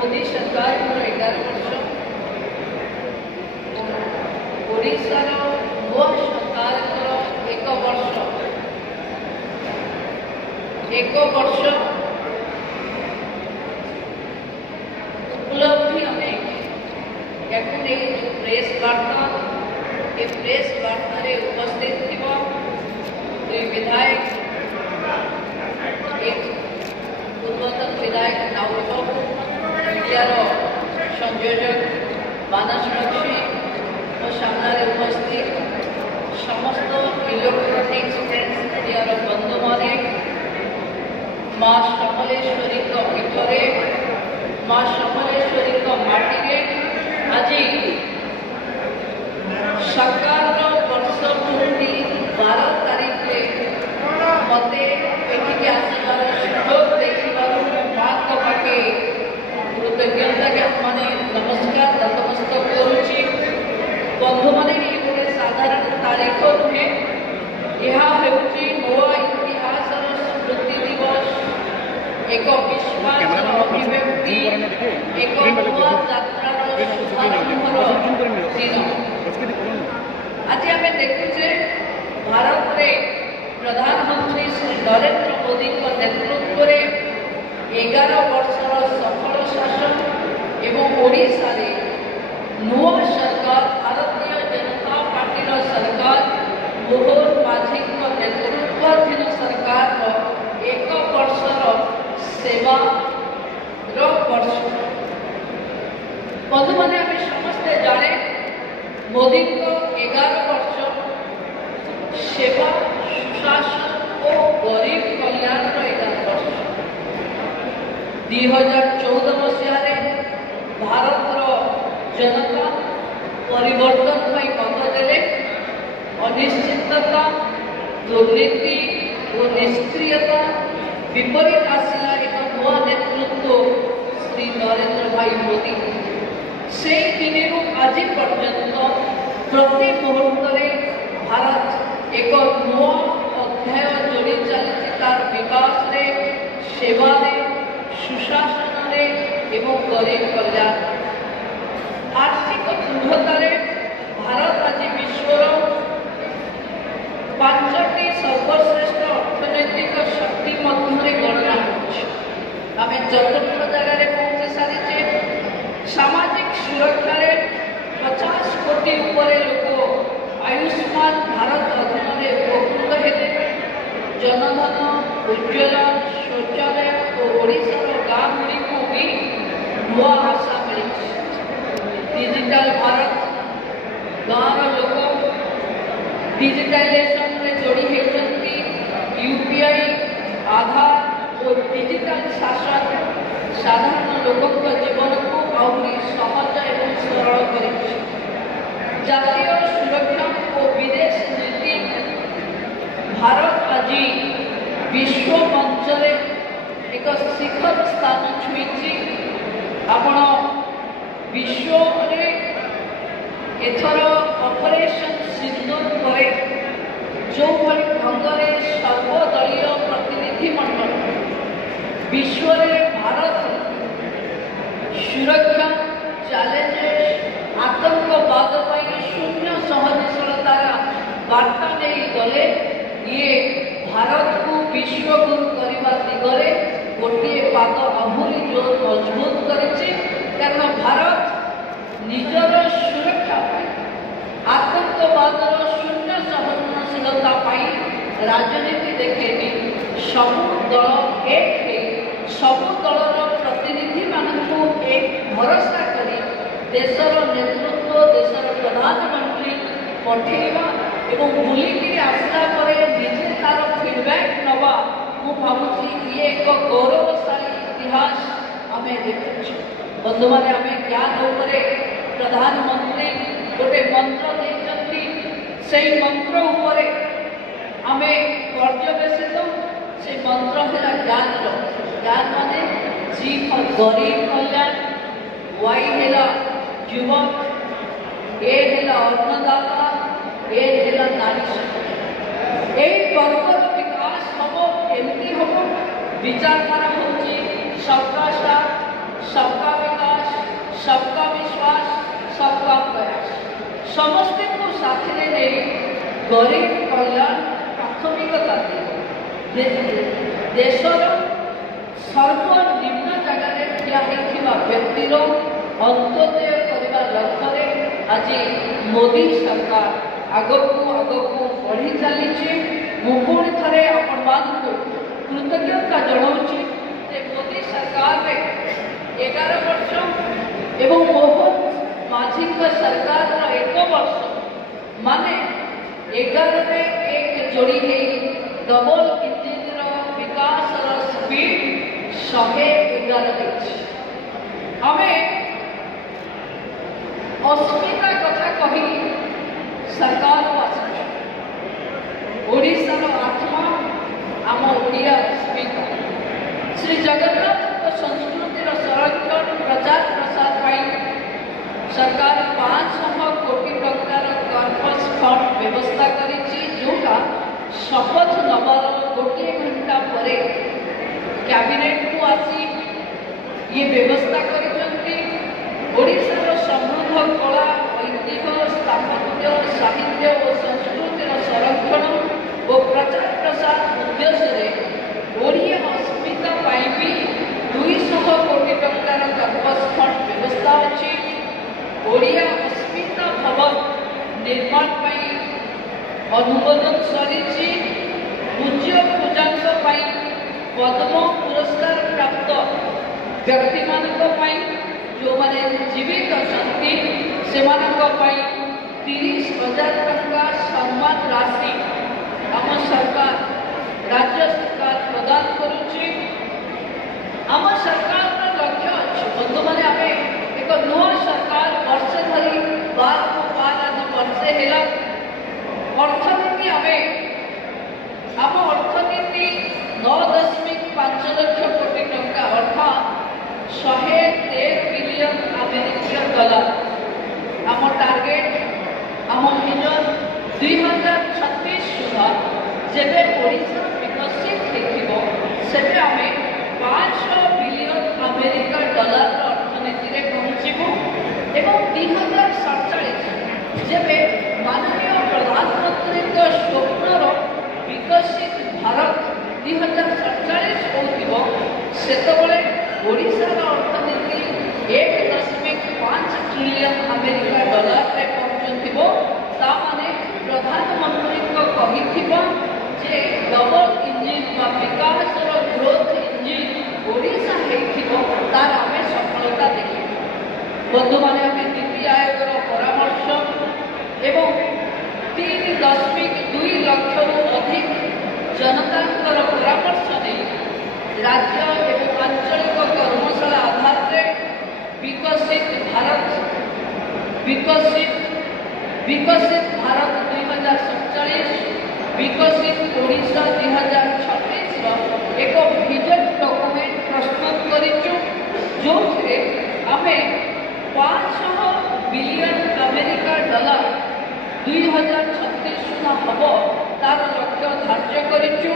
मोदी सरकार 11 वर्ष ओडिशार नुआ सरकार 1 वर्ष उपलब्धि आम या प्रेस वार्ता ये प्रेस वार्ता उपस्थित थी दुई विधायक एक पूर्वतन विधायक नाउचौक मीडियार संयोजक मानस बक्षी और सामने उपस्थित समस्त इलेक्ट्रोनिक्स प्रिंट मीडियार बंधु मैंने माँ समलेश्वरी पीठरे माँ समलेश्वरी माटी आज सरकार वर्षपूर्ति 12 तारीख मत ये आसबार सुयोग देखिबार माँ पाखे कृतज्ञता माने नमस्कार नतमस्तक करुच्ची। बंधु मैंने ये गोटे साधारण तारीख नुहे यह नुआ इतिहास स्मृति दिवस एक विश्वास अभिव्यक्ति एक नुआ यात्रार शुभारंभर दिन। आज आम देखुचे भारत में प्रधानमंत्री श्री नरेंद्र मोदी नेतृत्व में 11 वर्षर सफल शासन एवं ओडिशा रे नुआ सरकार भारतीय जनता पार्टी सरकार मोहन माझी नेतृत्वाधीन सरकार 1 वर्षर सेवा वर्ष। बंधु मैंने आम समस्ते जाने मोदी को 11 वर्ष सेवा सुशासन और गरीब कल्याण 11 वर्ष 2014 मसीह भारत जनता परिवर्तन मत देले अनिश्चितता दुर्नीति और निष्क्रियता विपरीत आसला एक नुआ नेतृत्व श्री नरेंद्र भाई मोदी से दिन आज पर्यंत प्रति मुहूर्त भारत एक नुआ अध्याय जोड़ी चली तार विकास रे सेवा रे सुशासन रे एवं गरीब कल्याण आर्थिक दृढ़ता भारत आज विश्वर 5टी सर्वश्रेष्ठ अर्थनैतिक शक्ति मध्य गणना आम चतुर्थ जगार पहुंची सारीचे। सामाजिक सुरक्षा 50 कोटी उपरे लोक आयुष्मान भारत अधीन उपकृत हेले। जनधन उज्ज्वला शौचालय और ओडिशार गाँव गुड़ी भी नुआ आशा मिली। डिजिटल भारत गाँव लोक डिजिटाइजेशन में जोड़ी होती यूपीआई आधार और डिजिटल शासन साधारण लोकों जीवन को आहरी सहज एवं सरल कर जातीय सुरक्षा और विदेश नीति भारत आज विश्व मंच एक शिखर स्थान छुई। आपण विश्व में एथर ऑपरेशन सिंदूर पर जो भली ढंग से सर्वदलीय प्रतिनिधि मंडल विश्व में भारत सुरक्षा चैलेंजेस आतंकवाद शून्य सहनशीलतार वार्ता नहीं गले ये भारत को विश्वगुरु करने दिगरे गोटे पाद आहरी जोर मजबूत करेছে। कारण भारत निजर सुरक्षा आतंकवाद शून्य सहनशीलता राजनीति देखेनी सबू दल एक सबू दलर प्रतिनिधि मानक एक भरोसा करी देशर नेतृत्व देशर प्रधानमंत्री पठेवा एवं बुलिकी आसला निजे तार फीडबैक नवा मु भावुची ये एक गौरवशाली इतिहास आम देखु। बंधु मैंने आम ज्ञान उपरे प्रधानमंत्री गोटे मंत्र देते से मंत्र उपरे आम पर्यवेक्षित से मंत्र है ज्ञान ज्ञान माने जी फॉर गरीब कल्याण वाई है युवक ए है अन्नदाता ए है नारी शक्ति। यही वर्गर विकास हम एमती हम विचारधारा हूँ सबका साथ सबका साथी नहीं गरीब कल्याण प्राथमिकता दिए देशर सर्वनिम्न जगह ठिया व्यक्तिर अंत्योदय करने लक्ष्य आज मोदी सरकार आगक बढ़ी चली मुझे थे आपण कृतज्ञता जनाऊँच मोदी सरकार में 11 वर्ष एवं मोहन माझी सरकार 1 वर्ष माने 11 में 1 जोड़ी है डबल इंजिन विकास स्पीड 111 हमें अस्मिता कथा कही सरकार ओडिशार आत्मा आम ओडिया अस्मिता श्री जगन्नाथ संस्कृतिर संरक्षण प्रचार प्रसार सरकार 500 कोटी टंकार कर्पस फंड व्यवस्था करिछि जोटा शपथ नबर गोटे घंटा पर कैबिनेट को आसी ये व्यवस्था करिसंती ओडिशार समृद्ध कला ऐतिह्य स्थापत्य साहित्य और संस्कृतिर संरक्षण और प्रचार प्रसार उद्देश्य ओडिया अस्मिता भी 200 कोटी टंकार कर्पस फंड व्यवस्था अच्छी ओडिया अस्मिता भवन निर्माण अनुमोदन सरी पूज्य पूजांक पद्म पुरस्कार प्राप्त व्यक्ति जो मैंने जीवित अच्छा से 30,000 टंका सम्मान राशि आम सरकार राज्य सरकार प्रदान करुच्ची आम सरकार लक्ष्य अच्छे बंधु मैंने आम एक नुआ सरकार वर्षे धरी 12 को 12 आज वर्षे है अर्थनीति आम अर्थनीति 9.5 लाख कोटी टंका अर्थात 113 बिलियन अमेरिकीय डॉलर आम टार्गेट आम विजन 2036 सुधा जेबे ओडिशा विकसित होते आम 500 बिलियन अमेरिका डॉलर अर्थनीति में पहुँचबू एवं 2047 जेबे माननीय प्रधानमंत्री स्वप्नर विकसित भारत 2047 हो सेतबले ओडिशार अर्थनीति 1.5 ट्रिलियन अमेरिका डॉलर में पहुँचो ताने प्रधानमंत्री जे डबल इंजिन विकास ग्रोथ इंजिन ओडिशा तार आम सफलता देखिए बंधु मैंने आम नीति आयोग परामर्श एवं 3.2 लाख अधिक जनता परामर्श नहीं राज्य एवं आंचलिक कर्मशाला आधार में विकसित भारत 2047 विकसित ओडिशा 2036 एक विजन डॉक्यूमेंट प्रस्तुत करिचु जो आम 500 बिलियन अमेरिका डॉलर 2036 सुधा हम तार लक्ष्य धार्य करिचु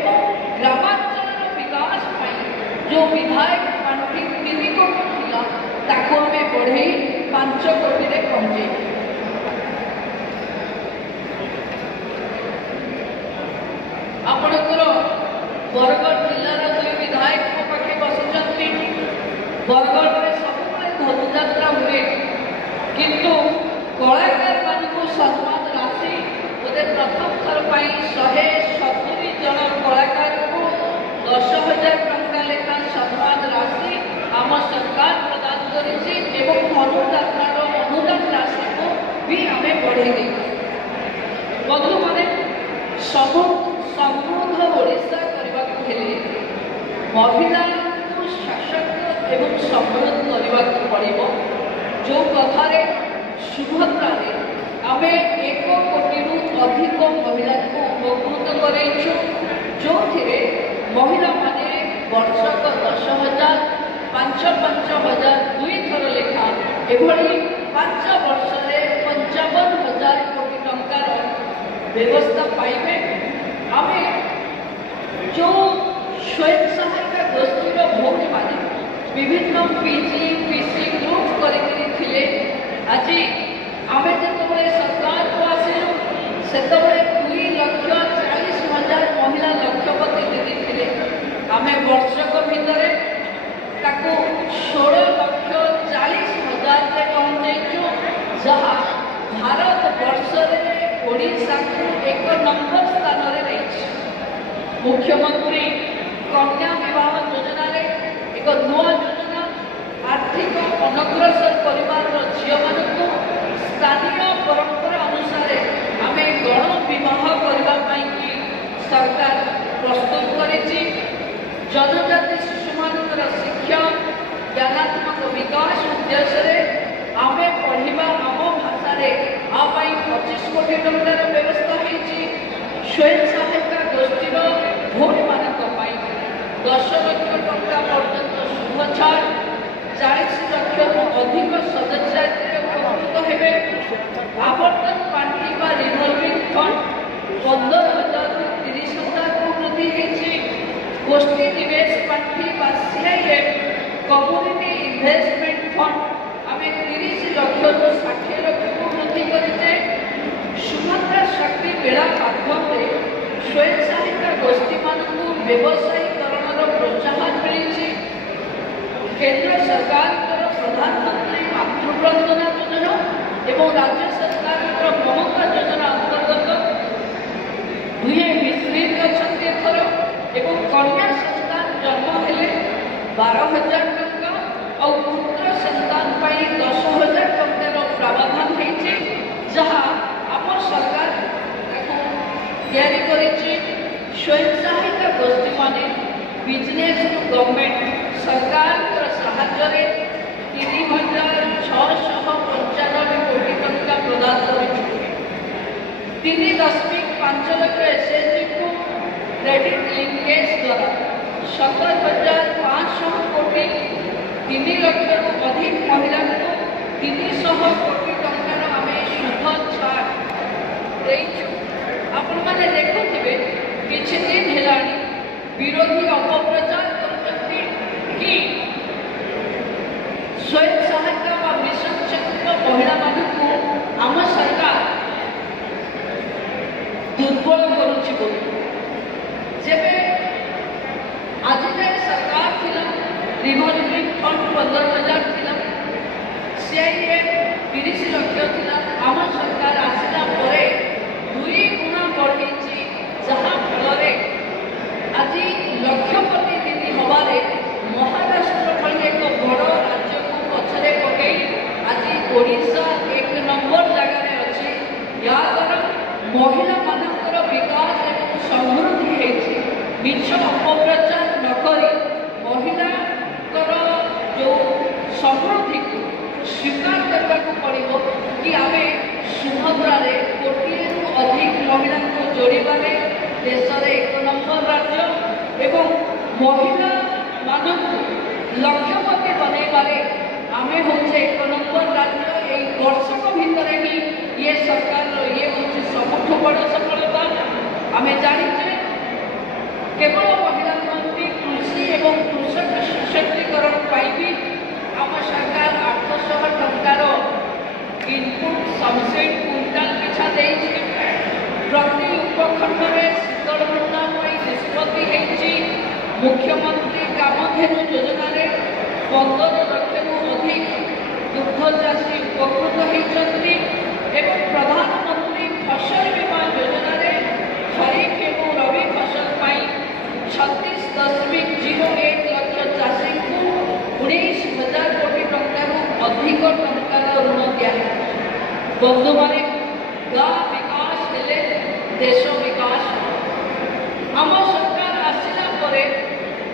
एवं ग्रामांचल विकास जो विधायक पांठी 3 कोटी थिला ताको आम बढ़े 5 कोटी रे पहुंचे आपणकर बरगढ़ जिलार 2 विधायक पाखे बसुंट बरगढ़ में सब धनुजात्रा हुए किंतु कलाकार मानू सम्मान राशि बोधे प्रथम थर 170 जन कलाकार को 10,000 टंका लेखा सम्मान राशि आम सरकार प्रदान करिछि एवं धनुजात्रार अनुदान राशि को भी आम बढ़े बंधु माने समृद्ध ओडिशा करने महिला सशक्त एवं समृद्ध करने पड़ो जो कथार सुभद्रा आम 1 कोटी अधिक महिला को उपकृत करेचु जो महिला माने वर्षक 10,000 5,000 2 थर लेखा एभली 5 वर्ष 55,000 कोटी टंकार व्यवस्था पाइबे आम जो स्वयं सहायता गोष्ठी भौणी मैंने विभिन्न पीजी पीसी ग्रुप कर आज आम जो सरकार ସେତେବେଳେ 2,40,000 ମହିଳା ଲକ୍ଷପତି ଦିଦି ଥିଲେ। ଆମେ ବର୍ଷକ ଭିତରେ ତାକୁ 16,40,000ରେ ପହଞ୍ଚେଇଛୁ, ଯାହା ଭାରତ ବର୍ଷରେ ଓଡ଼ିଶାକୁ 1 ନମ୍ବର ସ୍ଥାନରେ ନେଇଛି। ମୁଖ୍ୟମନ୍ତ୍ରୀ କନ୍ୟା ବିବାହ ଯୋଜନାରେ ଏକ ନୂଆ ଯୋଜନା, ଆର୍ଥିକ ଅନଗ୍ରସର ପରିବାରର ଝିଅମାନଙ୍କୁ ସ୍ଥାନୀୟ ପରମ୍ପରା ଅନୁସାରେ ଆମେ ଗଣ ବିବାହ କରିବା ପାଇଁ ସରକାର ପ୍ରସ୍ତୁତ କରିଛି। ଜନଜାତି ଶିଶୁମାନଙ୍କର ଶିକ୍ଷା, ଜ୍ଞାନାତ୍ମକ ବିକାଶ ଉଦ୍ଦେଶ୍ୟରେ ଆମେ ପଢ଼ିବା ଆମ ଭାଷାରେ ଆ ପାଇଁ 25 କୋଟି ଟଙ୍କାର ବ୍ୟବସ୍ଥା ହେଇଛି। ସ୍ୱୟଂ ସହାୟିକା ଗୋଷ୍ଠୀର ଭଉଣୀମାନଙ୍କ ପାଇଁ 10 ଲକ୍ଷ ଟଙ୍କା ପର୍ଯ୍ୟନ୍ତ ଶୁଭ ଛାଡ଼, 40 ଲକ୍ଷରୁ ଅଧିକ ସଦସ୍ୟ ଏଥିରେ ଉପକୃତ ହେବେ। ଆବର୍ତ୍ତନ ପାଣ୍ଠି ବା ରିଭଲଭିଂ ଫଣ୍ଡ 15,000ରୁ 30,000କୁ ବୃଦ୍ଧି ହେଇଛି। ଗୋଷ୍ଠୀ ନିବେଶ ପାଣ୍ଠି ବା CIF କମ୍ୟୁନିଟି ଇନଭେଷ୍ଟମେଣ୍ଟ ଫଣ୍ଡ ଆମେ 30 ଲକ୍ଷରୁ 60 ଲକ୍ଷକୁ ବୃଦ୍ଧି କରିଛେ। ସୁଭଦ୍ରା ଶକ୍ତି ମେଳା ମାଧ୍ୟମରେ ସ୍ୱୟଂ ସହାୟିକା ଗୋଷ୍ଠୀମାନଙ୍କୁ ବ୍ୟବସାୟୀକରଣର ପ୍ରୋତ୍ସାହନ ମିଳିଛି। କେନ୍ଦ୍ର ସରକାରଙ୍କର ପ୍ରଧାନମନ୍ତ୍ରୀ ମାତୃବନ୍ଦନା ଯୋଜନା ଏବଂ ରାଜ୍ୟ ସରକାରଙ୍କର ମମତା ଯୋଜନା ଅନ୍ତର୍ଗତ ଦୁହେଁ ମିଶ୍ରିତ ଅଛନ୍ତି ଏଥର। ଏବଂ କନ୍ୟା ସନ୍ତାନ ଜନ୍ମ ହେଲେ 12,000 ଟଙ୍କା ଆଉ ପୁତ୍ର ସନ୍ତାନ ପାଇଁ 10,000 ଟଙ୍କାର ପ୍ରାବଧାନ ହେଇଛି, ଯାହା ଆମ ସରକାର ତିଆରି କରିଛି। ସ୍ୱୟଂ ସହାୟିକା ଗୋଷ୍ଠୀମାନେ ବିଜନେସ୍ ଟୁ ଗଭର୍ଣ୍ଣମେଣ୍ଟ ସରକାରଙ୍କର ସାହାଯ୍ୟରେ 3,695 କୋଟି ଟଙ୍କା ପ୍ରଦାନ କରିଛନ୍ତି। 3.5 ଲକ୍ଷ SHGକୁ କ୍ରେଡିଟ୍ ଲିଙ୍କେଜ ଦ୍ୱାରା 17,500 କୋଟି, 3 ଲକ୍ଷରୁ ଅଧିକ ମହିଳାଙ୍କୁ 300 କୋଟି ଟଙ୍କାର ଆମେ ସୁଧ ଛାଡ଼ ଦେଇଛୁ। ଆପଣମାନେ ଦେଖୁଥିବେ କିଛି ଦିନ ହେଲାଣି ବିରୋଧୀ ଅପପ୍ରଚାର କରୁଛନ୍ତି କି ସ୍ୱୟଂ ସହାୟିକା ବା ମିଶନ ଶକ୍ତିର ମହିଳାମାନଙ୍କୁ ଆମ ସରକାର ଦୁର୍ବଳ କରୁଛି ବୋଲି। ଯେବେ ଆଜି ଯାଏ ସରକାର ଥିଲା, ରିଭଲଭିଂ ଫଣ୍ଡ 15,000 ଥିଲା, CIF 30 ଲକ୍ଷ ଥିଲା। ଆମ ସରକାର ଆସିଲା ପରେ 2 ଗୁଣା ବଢ଼େଇଛି, ଯାହା ଫଳରେ ଆଜି ଲକ୍ଷପତି ଦିଦି ହେବାରେ ମହାରାଷ୍ଟ୍ର ଭଳି ଏକ ବଡ଼ ରାଜ୍ୟକୁ ପଛରେ ପକାଇ ଆଜି ଓଡ଼ିଶା 1 ନମ୍ବର ଜାଗାରେ ଅଛି। ଏହାଦ୍ୱାରା ମହିଳାମାନଙ୍କର ବିକାଶ ଏବଂ ସମୃଦ୍ଧି ହେଇଛି। ମିଛ ଅପପ୍ରଚାର ନକରି ମହିଳାଙ୍କର ଯେଉଁ ସମୃଦ୍ଧିକୁ ସ୍ୱୀକାର କରିବାକୁ ପଡ଼ିବ କି ଆମେ ସୁଭଦ୍ରାରେ 1,000ରୁ ଅଧିକ ମହିଳାଙ୍କୁ ଯୋଡ଼ିବାରେ ଦେଶରେ 1 ନମ୍ବର ରାଜ୍ୟ ଏବଂ ମହିଳାମାନଙ୍କୁ ଲକ୍ଷପତି ବନେଇବାରେ ଆମେ ହେଉଛେ 1 ନମ୍ବର ରାଜ୍ୟ। এই ବର୍ଷକ ଭିତରେ ହିଁ ଇଏ ସରକାରର ଇଏ ହେଉଛି ସବୁଠୁ ବଡ଼ ସଫଳତା। ଆମେ ଜାଣିଛେ କେବଳ ମହିଳା ମନ୍ତ୍ରୀ କୃଷି ଏବଂ କୃଷକ ସଶକ୍ତିକରଣ ପାଇଁ ବି ଆମ ସରକାର 800 ଟଙ୍କାର ଇନପୁଟ୍ ସବସିଡି କୁଇଣ୍ଟାଲ ପିଛା ଦେଇଛି। ପ୍ରତି ଉପଖଣ୍ଡରେ ଶୀତଳ ଭଣ୍ଡାର ପାଇଁ ନିଷ୍ପତ୍ତି ହେଇଛି। ମୁଖ୍ୟମନ୍ତ୍ରୀ କାମଧେନୁ ଯୋଜନାରେ 15 ଲକ୍ଷରୁ ଅଧିକ ଦୁଗ୍ଧ ଚାଷୀ ଉପକୃତ ହେଇଛନ୍ତି ଏବଂ ପ୍ରଧାନମନ୍ତ୍ରୀ ଫସଲ ବୀମା ଯୋଜନାରେ ଖରିଫ ଏବଂ ରବି ଫସଲ ପାଇଁ 36.01 ଲକ୍ଷ ଚାଷୀଙ୍କୁ 19,000 କୋଟି ଟଙ୍କାରୁ ଅଧିକ ଟଙ୍କାର ଋଣ ଦିଆଯାଇଛି। ବନ୍ଧୁମାନେ, ଗାଁ ବିକାଶ ହେଲେ ଦେଶ ବିକାଶ। ଆମ ସରକାର ଆସିଲା ପରେ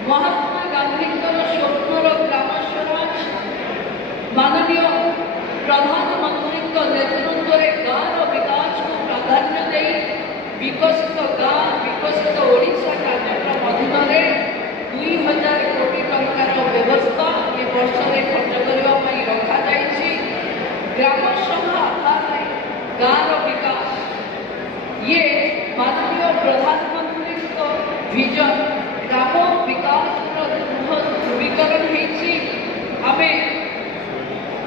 ମହାତ୍ମା ଗାନ୍ଧୀଙ୍କର ସ୍ୱପ୍ନର ଗ୍ରାମ ସ୍ୱରାଜ ମାନନୀୟ ପ୍ରଧାନମନ୍ତ୍ରୀଙ୍କ ନେତୃତ୍ୱରେ ଗାଁର ବିକାଶକୁ ପ୍ରାଧାନ୍ୟ ଦେଇ ବିକଶିତ ଗାଁ ବିକଶିତ ଓଡ଼ିଶା କାର୍ଯ୍ୟକ୍ରମ ଅଧୀନରେ 2,000 କୋଟି ଟଙ୍କାର ବ୍ୟବସ୍ଥା ଏ ବର୍ଷରେ ଖର୍ଚ୍ଚ କରିବା ପାଇଁ ରଖାଯାଇଛି। ଗ୍ରାମ ସଭା ଆଧାରରେ ଗାଁର ବିକାଶ ଇଏ ମାନନୀୟ ପ୍ରଧାନମନ୍ତ୍ରୀଙ୍କ ଭିଜନ ଗ୍ରାମ ବିକାଶର ଧ୍ରୁବୀକରଣ ହେଇଛି। ଆମେ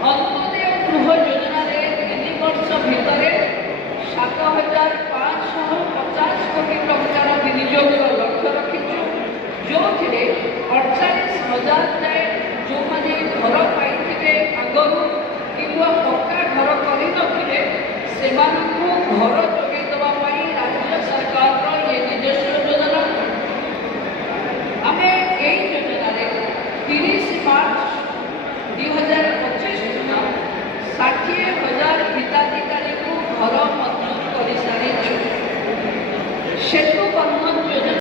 ଅନ୍ତୋଦୟ ଗୃହ ଯୋଜନାରେ 3 ବର୍ଷ ଭିତରେ 7,500 हजार जाए जो मैंने घर पाई आगरू कि पक्का घर कर से घर जोगे देवाई राज्य सरकार ये निजस्व योजना आम यही योजन 30 मार्च 2025 दिन 60,000 हिताधिकारी को घर मंजूर कर सारी सेतु